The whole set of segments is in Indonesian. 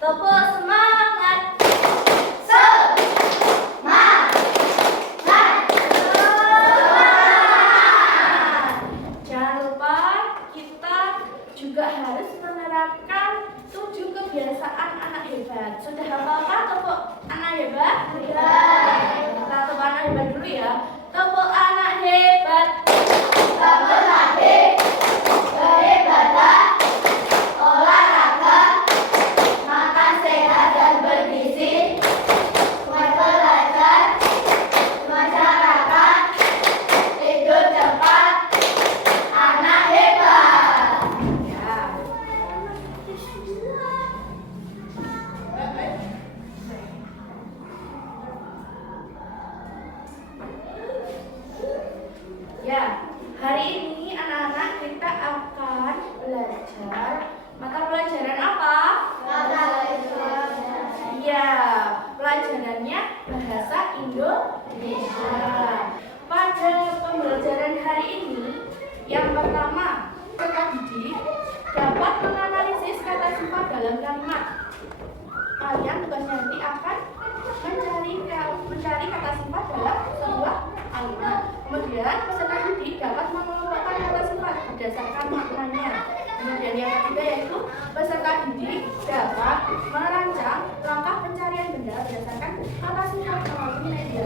Tepuk semangat. Jangan lupa kita juga harus menerapkan 7 kebiasaan anak hebat. Sudah hafal tepuk anak hebat? Kita tepuk anak hebat dulu ya. Tepuk anak hebat. Selamat hari kehebatan, olahraga, makan sehat dan bergizi, belajar, masyarakat, tidur cepat, anak hebat. Ya. Ya, hari ini anak-anak kita akan belajar mata pelajaran apa? Ya, pelajarannya bahasa Indonesia. Pada pembelajaran hari ini, yang pertama, peserta didik dapat menganalisis kata sifat dalam kalimat. Kalian tugasnya nanti akan mencari kata sifat dalam sebuah kalimat. Kemudian peserta didik dapat mengelompokkan kata sifat berdasarkan maknanya. Kemudian yang ketiga yaitu peserta didik dapat merancang langkah pencarian benda berdasarkan kata sifat melalui media.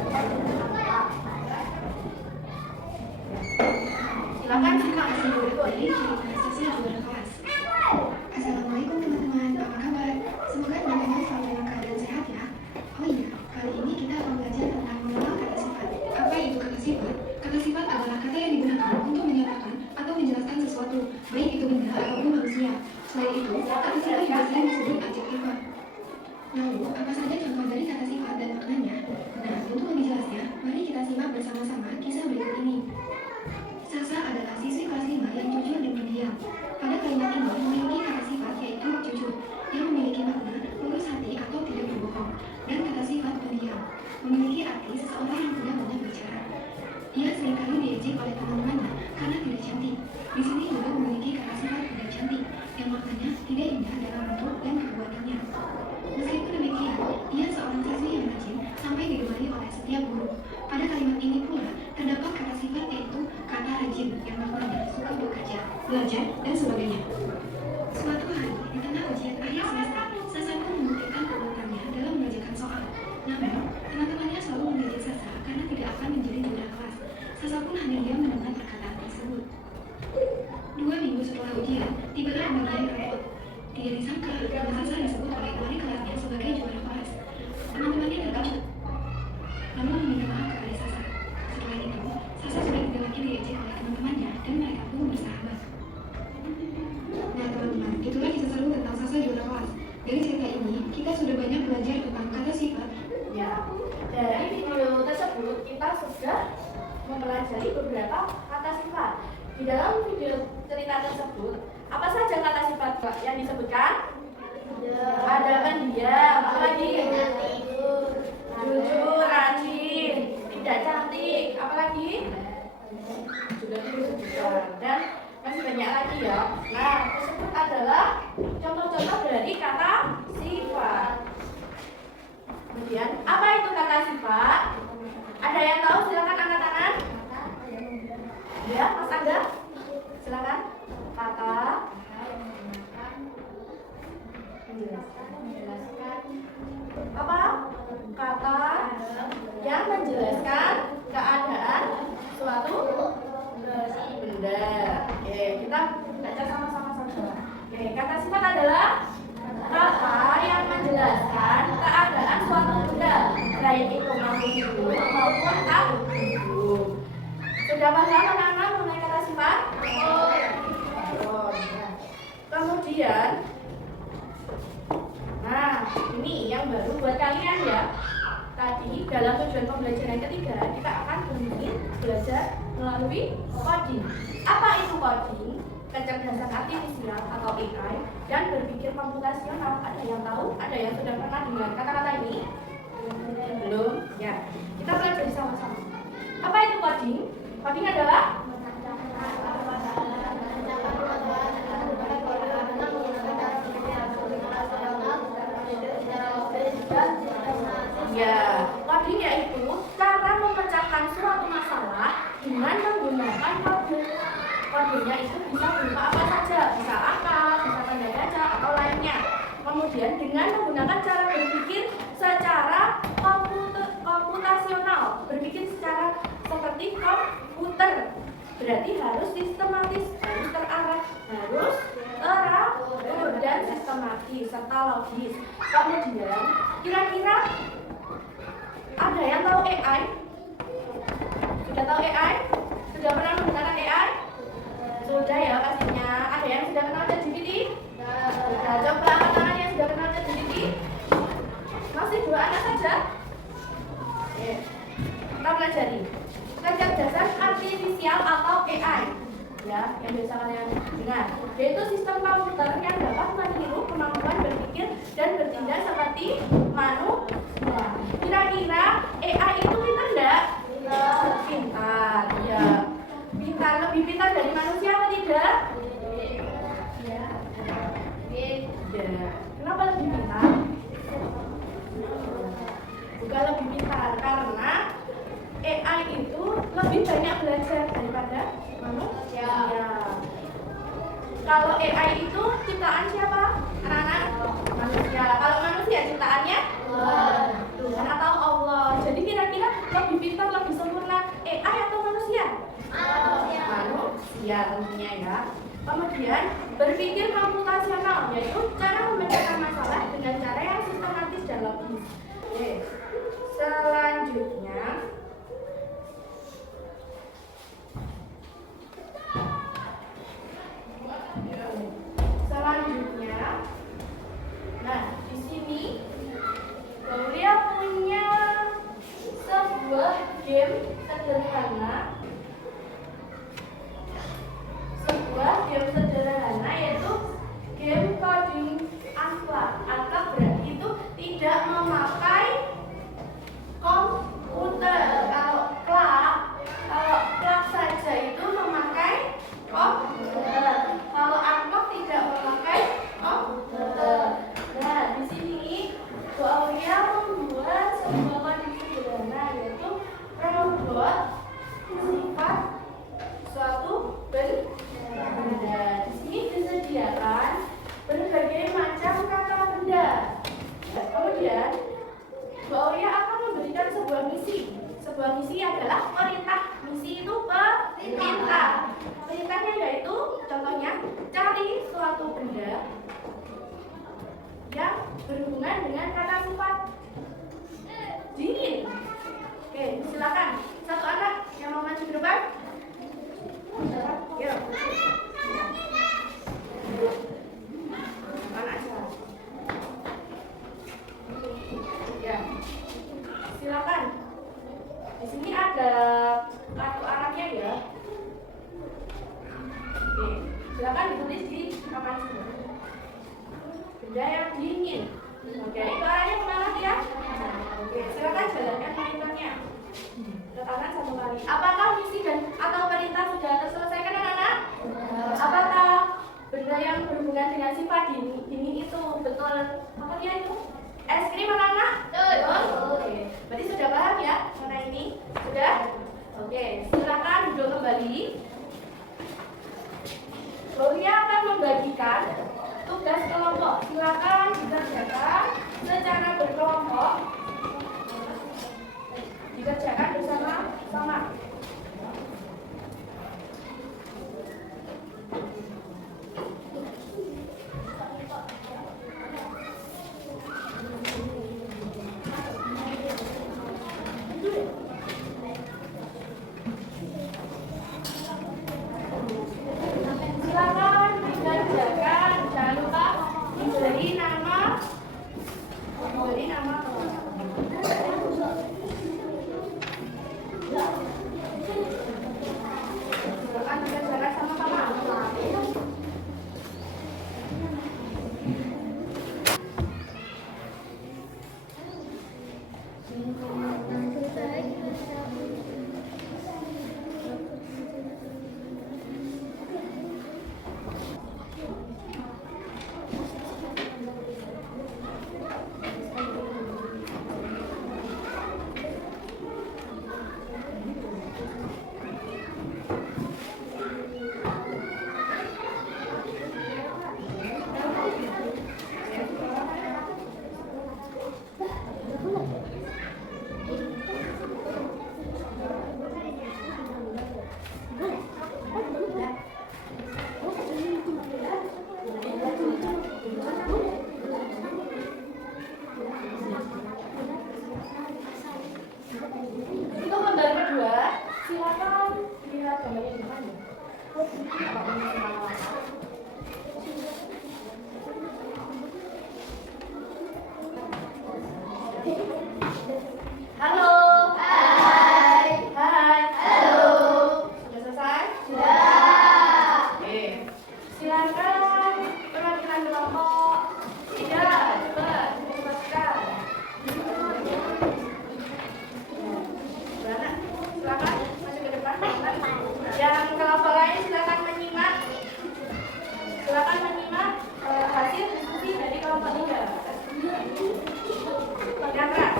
Silakan simak berikut. Assalamualaikum teman-teman, apa kabar? Semoga teman-teman selalu dalam keadaan sehat ya. Oh iya, kali ini kita akan belajar tentang mengenal kata sifat. Apa itu kata sifat? Kata sifat adalah kata yang digunakan untuk menyatakan atau menjelaskan sesuatu, baik itu benda ataupun manusia. Selain itu, kata sifat juga sering disebut adjektiva. Lalu, apa saja contoh dari kata sifat dan maknanya? Nah, untuk lebih jelasnya, mari kita simak bersama-sama kisah berikut ini. Sasa adalah siswi kelas 5 yang jujur dan pendiam. Pada kalimat ini memiliki kata sifat yaitu jujur, yang memiliki makna lurus hati atau tidak berbohong. Dan kata sifat pendiam memiliki arti seseorang yang tidak banyak bicara. Ia seringkali diejek oleh teman-temannya karena tidak cantik. Di sini juga memiliki kata sifat tidak cantik, yang maknanya tidak indah dalam bentuk dan perbuatannya. Meskipun demikian, ia seorang siswi yang rajin sampai digemari oleh setiap guru. Pada kalimat ini pula terdapat kata sifat yaitu kata rajin, yang maknanya suka bekerja, belajar, dan sebagainya. Suatu hari, di tengah ujian akhir semester, Sasa pun membuktikan kekuatannya dalam mengerjakan soal. Namun, teman-temannya selalu mengejek Sasa karena tidak akan menjadi juara kelas. Sasa pun hanya diam mendengar perkataan tersebut. 2 minggu setelah ujian, tibalah pembagian rapot. Tidak disangka bahwa Sasa disebut oleh wali kelasnya sebagai juara kelas. Teman-temannya terkejut, namun meminta maaf kepada Sasa. Setelah itu, Sasa sudah tidak lagi diejek oleh teman-temannya dan mereka pun bersahabat. Nah teman-teman, itulah kisah seru tentang Sasa juara kelas. Dari cerita ini, kita sudah banyak belajar tentang kata sifat. Ya, dari video tersebut kita sudah mempelajari beberapa kata sifat. Di dalam video cerita tersebut, apa saja kata sifat yang disebutkan? Ada pendiam, apa lagi? Jujur, rajin, tidak cantik, apa lagi? Sudah disebutkan dan masih banyak lagi ya. Nah, tersebut adalah contoh-contoh dari kata sifat. Kemudian, apa itu kata sifat? Ada yang tahu? Silakan angkat tangan. Ya, Mas Angga, silakan. Kata menjelaskan apa? Kata yang menjelaskan keadaan suatu benda. Oke, kita baca sama-sama saja. Oke, kata sifat adalah kata yang menjelaskan keadaan suatu benda, baik itu mampu hidup maupun tak hidup. Sudah paham anak-anak mengenai kata sifat? Oh, ya. Kemudian, nah ini yang baru buat kalian ya. Tadi dalam tujuan pembelajaran ketiga kita akan belajar melalui coding. Apa itu coding? Kecerdasan artifisial atau AI dan berpikir komputasional. Ada yang tahu? Ada yang sudah pernah dengar kata-kata ini? Belum? Ya. Kita pelajari sama-sama. Apa itu coding? Coding adalah Kemudian dengan menggunakan cara berpikir secara komputasional, berpikir secara seperti komputer. Berarti harus sistematis, harus terarah, harus teratur dan sistematis serta logis. Kemudian kira-kira ada yang tahu AI? Sudah tahu AI? Sudah pernah menggunakan AI? Sudah ya pastinya. Ada yang sudah kenal ChatGPT? Sudah. Coba angkat tangan yang sudah kenal ChatGPT. Masih 2 anak saja? Oke. Kita pelajari kecerdasan artifisial atau AI, ya, yang biasa kalian dengar, yaitu sistem komputer yang dapat meniru kemampuan berpikir dan bertindak seperti manusia. Kira-kira AI itu pintar enggak? Pintar, ya. Pintar, lebih pintar dari manusia atau tidak? Ya. Kenapa lebih pintar? Bukan lebih pintar, karena AI itu lebih banyak belajar daripada manusia. Kalau AI itu ciptaan siapa? Anak-anak? Manusia. Kalau manusia ciptaannya? Tuhan atau Allah. Jadi kira-kira lebih pintar, lebih sempurna AI atau manusia? Manusia tentunya ya. Kemudian berpikir komputasional, yaitu cara memecahkan masalah dengan cara yang sistematis dan logis. Oke. Selanjutnya, nah di sini Gloria punya sebuah game sederhana, yaitu game coding akhlak. Akhlak berarti itu tidak memakai komputer. Kalau klak saja itu memakai komputer. Kalau angklok tidak memakai komputer. Nah, di sini Gloria membuat sebuah coding sederhana, yaitu robot sifat suatu benda. Di sini disediakan berbagai macam kata benda. Kemudian Gloria akan memberikan sebuah misi. Sebuah misi adalah perintah. Misi itu perintah. Perintahnya yaitu, contohnya, cari suatu benda yang berhubungan dengan kata sifat dingin. Oke, silakan. Satu anak yang mau maju ke depan. Yuk. Anak silakan. Ya. Silakan. Di sini ada kartu Arabnya ya. Oke, silakan ditulis di papan sini. Benda yang dingin. Oke, itu arahnya kemana dia? Oke, silakan jalankan monitornya. Katakan 1 kali. Apakah misi dan atau perintah sudah terselesaikan anak-anak? Apakah benda yang berhubungan dengan sifat dingin itu betul? Apa dia itu? Es krim anak-anak? Betul. Oke, berarti sudah paham ya mengenai ini? Sudah? Oke, silakan duduk kembali. Gloria akan membagikan tugas kelompok. Silakan dikerjakan secara berkelompok. Dikerjakan bersama-sama. Silakan dikerjakan. Jangan lupa diberi nama kelompok. Silakan menyimak hasil diskusi dari kelompok 3. Yang keras.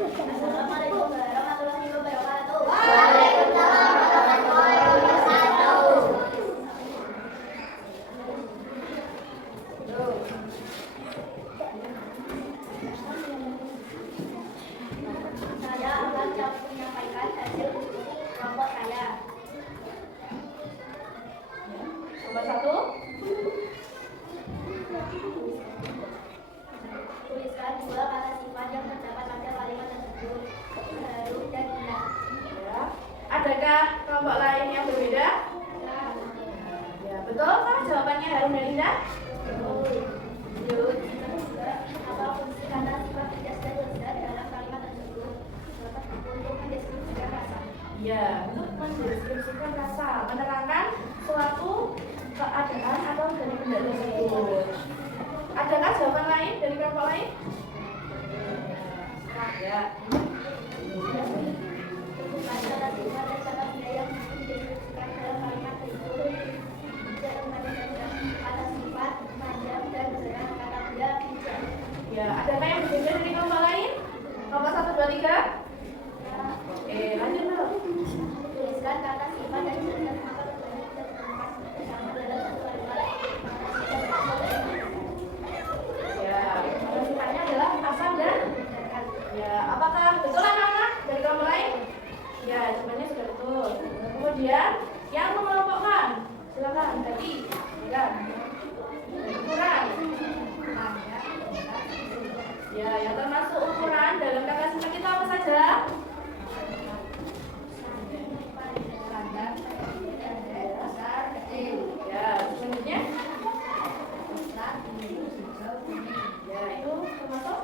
Assalamualaikum warahmatullahi wabarakatuh. Waalaikumsalam warahmatullahi wabarakatuh. Saya akan menyampaikan hasil diskusi kelompok saya. Nomor 1. Tuliskan dua kata sifat yang terdapat pada kalimat tersebut. Baru dan indah. Ya. Adakah kelompok lain yang berbeda? Ya, betul kah jawabannya Harun dan Indah? Yuk, apa fungsi kata sifat tegas dan lezat dalam kalimat tersebut? Untuk mendeskripsikan rasa. Ya, untuk mendeskripsikan rasa, menerangkan suatu keadaan atau dari benda tersebut. Adakah jawaban lain dari kelompok lain? Ya. Kata sifat dan kata benda yang mendeskripsikan dalam kalimat tersebut. Tidak mengandalkan kata sifat, panjang dan berat kata benda bijak. Ya, adakah yang berbeda dari kelompok lain? Kelompok 1, 2, 3. Lanjut dulu. Tuliskan kata sifat dan jelaskan maka berbeda dan bersama dalam satu kalimat. Ya, sifatnya adalah asam dan ya, apakah betul anak-anak dari kelompok lain? Ya, jawabannya sudah betul. Kemudian yang mengelompokkan, silakan tadi, ya, ukuran. Ya, yang termasuk ukuran dalam kata sifat itu apa saja? Ya, selanjutnya. Ya, itu termasuk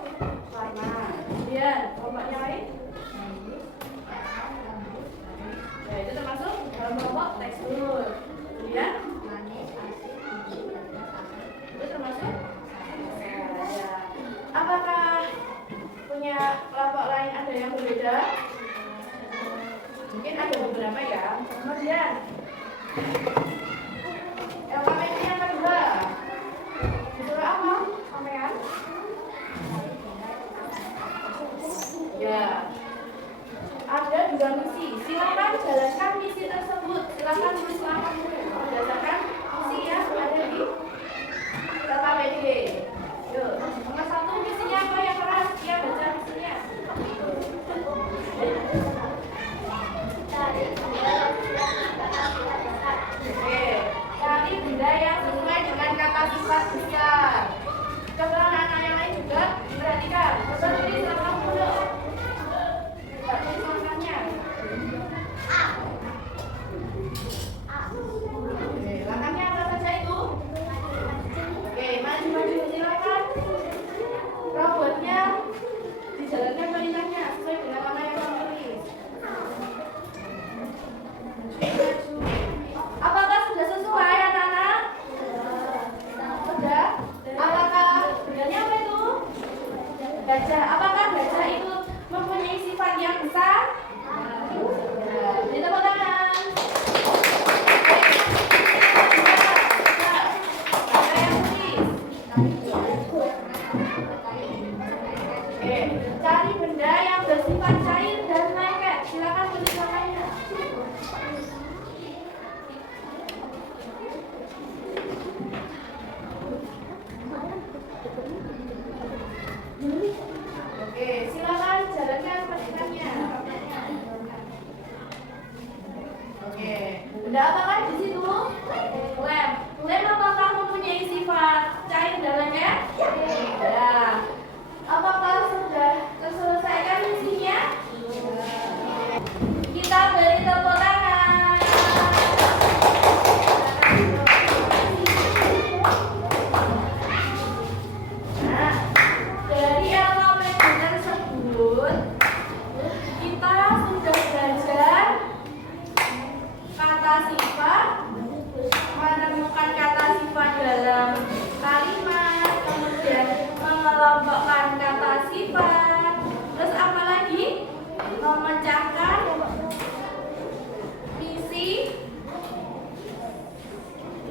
warna. Kemudian kelompoknya lain. Ya, itu termasuk dalam kelompok tekstur. Kemudian itu termasuk ya. Apakah punya kelompok lain ada yang berbeda? Mungkin ada beberapa ya. Kemudian LKPP yang kedua disuruh apa? Sampean? Ya, ada 2 misi. Silakan jalankan misi tersebut. Silakan tulis langkah berdasarkan misi yang ada di LKPP. Yuk, nomor 1 misinya apa yang keras? Ya, baca misinya. Oke, cari benda yang sesuai dengan kata sifat besar. Coba anak-anak yang lain juga perhatikan. Coba tulis langkah dulu. Coba tulis langkahnya. Oke, langkahnya apa saja itu? Oke, maju-maju silakan. Robotnya dijalankan perintahnya sesuai dengan nama yang kamu tulis. Apakah sudah sesuai anak-anak? Sudah? Apakah bendanya apa itu? Gajah. Apakah gajah itu mempunyai sifat yang besar? Di tepuk tangan. Ada yang tulis. Cari benda yang bersifat cair dan lengket. Silakan tulis namanya. Oke, silakan jalankan petikannya. Oke, benda apakah di situ? Lem. Lem apakah mempunyai sifat cair dan lengket? Ya. Apakah sudah terselesaikan misinya? Kita beri tepuk tangan. Nah, dari LKPP tersebut kita sudah belajar kata sifat mengelompokkan kata sifat. Terus apa lagi? Memecahkan isi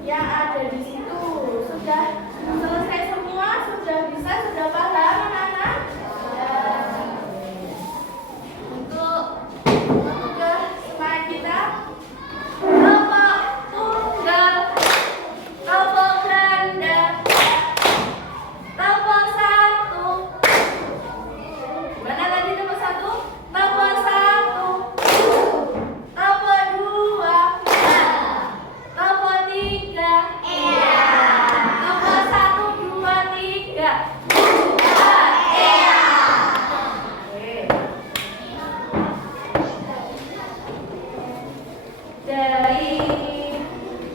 yang ada di situ. Sudah selesai semua? Sudah bisa? Sudah paham anak-anak? Untuk tugas semangat kita, kelompok tunggal, kelompok ganda, kelompok satu. Mana tadi kelompok satu? Kelompok satu, kelompok dua, kelompok tiga, kelompok satu, dua, tiga. Dari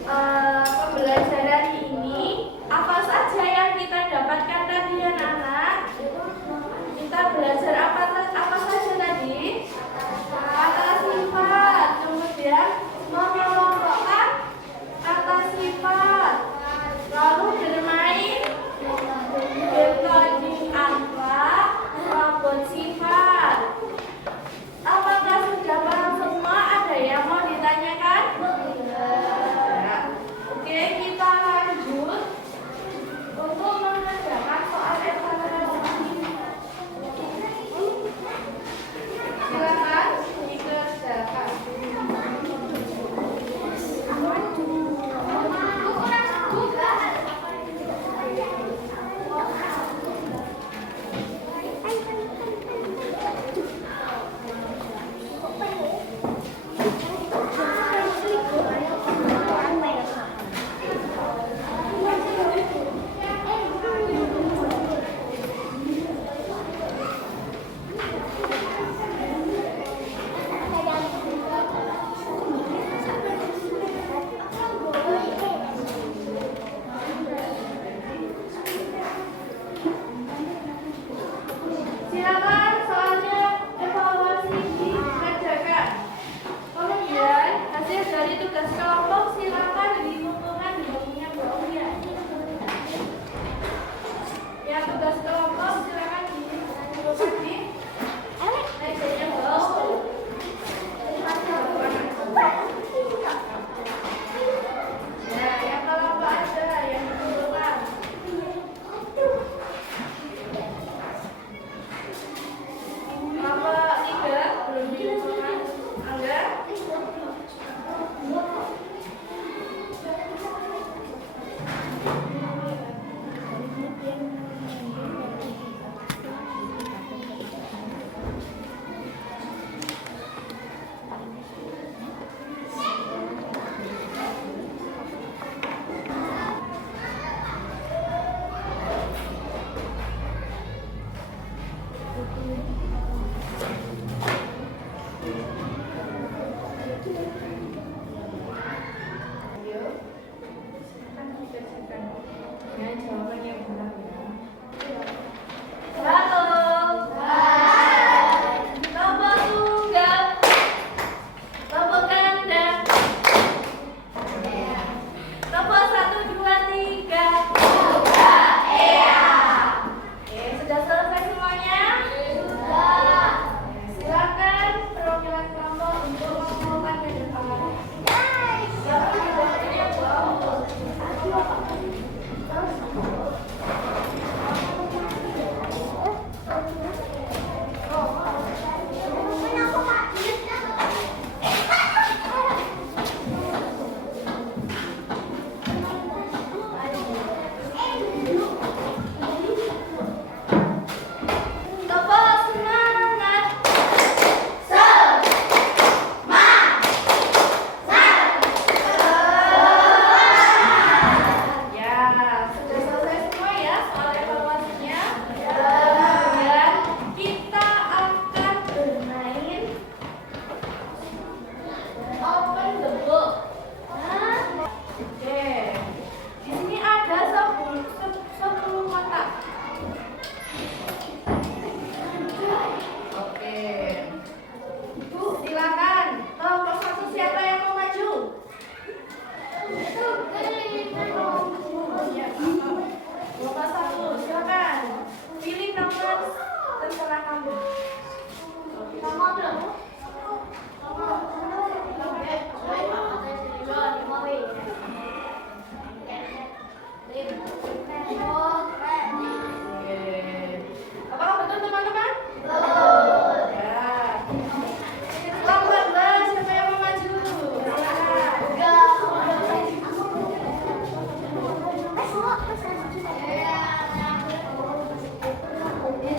pembelajaran ini, apa saja yang kita dapatkan tadi anak-anak? Kita belajar apa saja tadi? Kata sifat, kemudian mengelompokkan kata sifat, lalu bermain game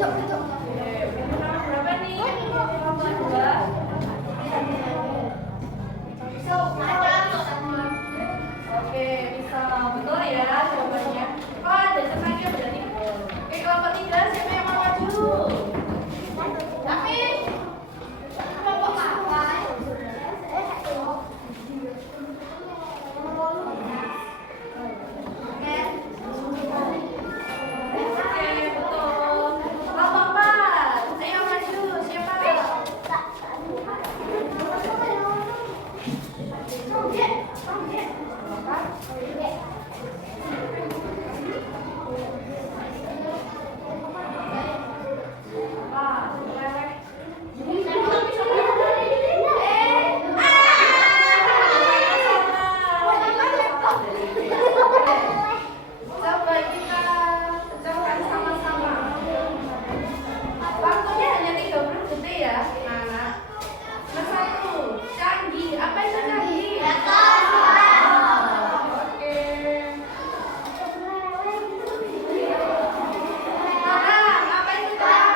Nomor berapa nih? Nomor 2. Oke, bisa betul ya jawabannya. Oh, ada setengahnya berarti. Oke, kelompok 3 siapa yang mau maju? Tapi kelompok apa? Oke, betul. Kelompok 4, ayo maju. Siapa? Coba kita pecahkan sama-sama. Waktunya hanya 30 detik ya, anak. Nomor 1, canggih. Apa itu canggih? Oke. Terang. Apa itu terang?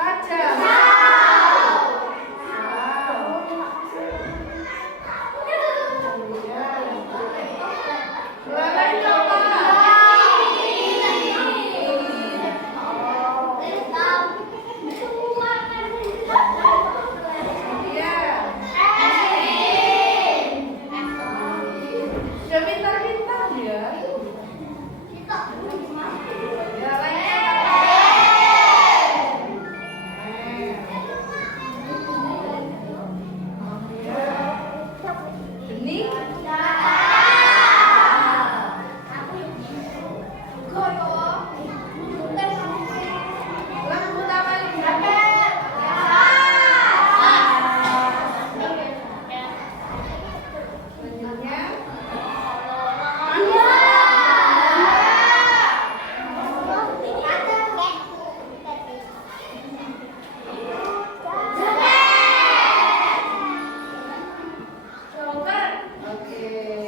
Tajam. Lain apa? Iya. Sudah pintar-pintar ya. Ya, lain apa? Benih. Lembut apa lembut? Selanjutnya. Joker. Oke.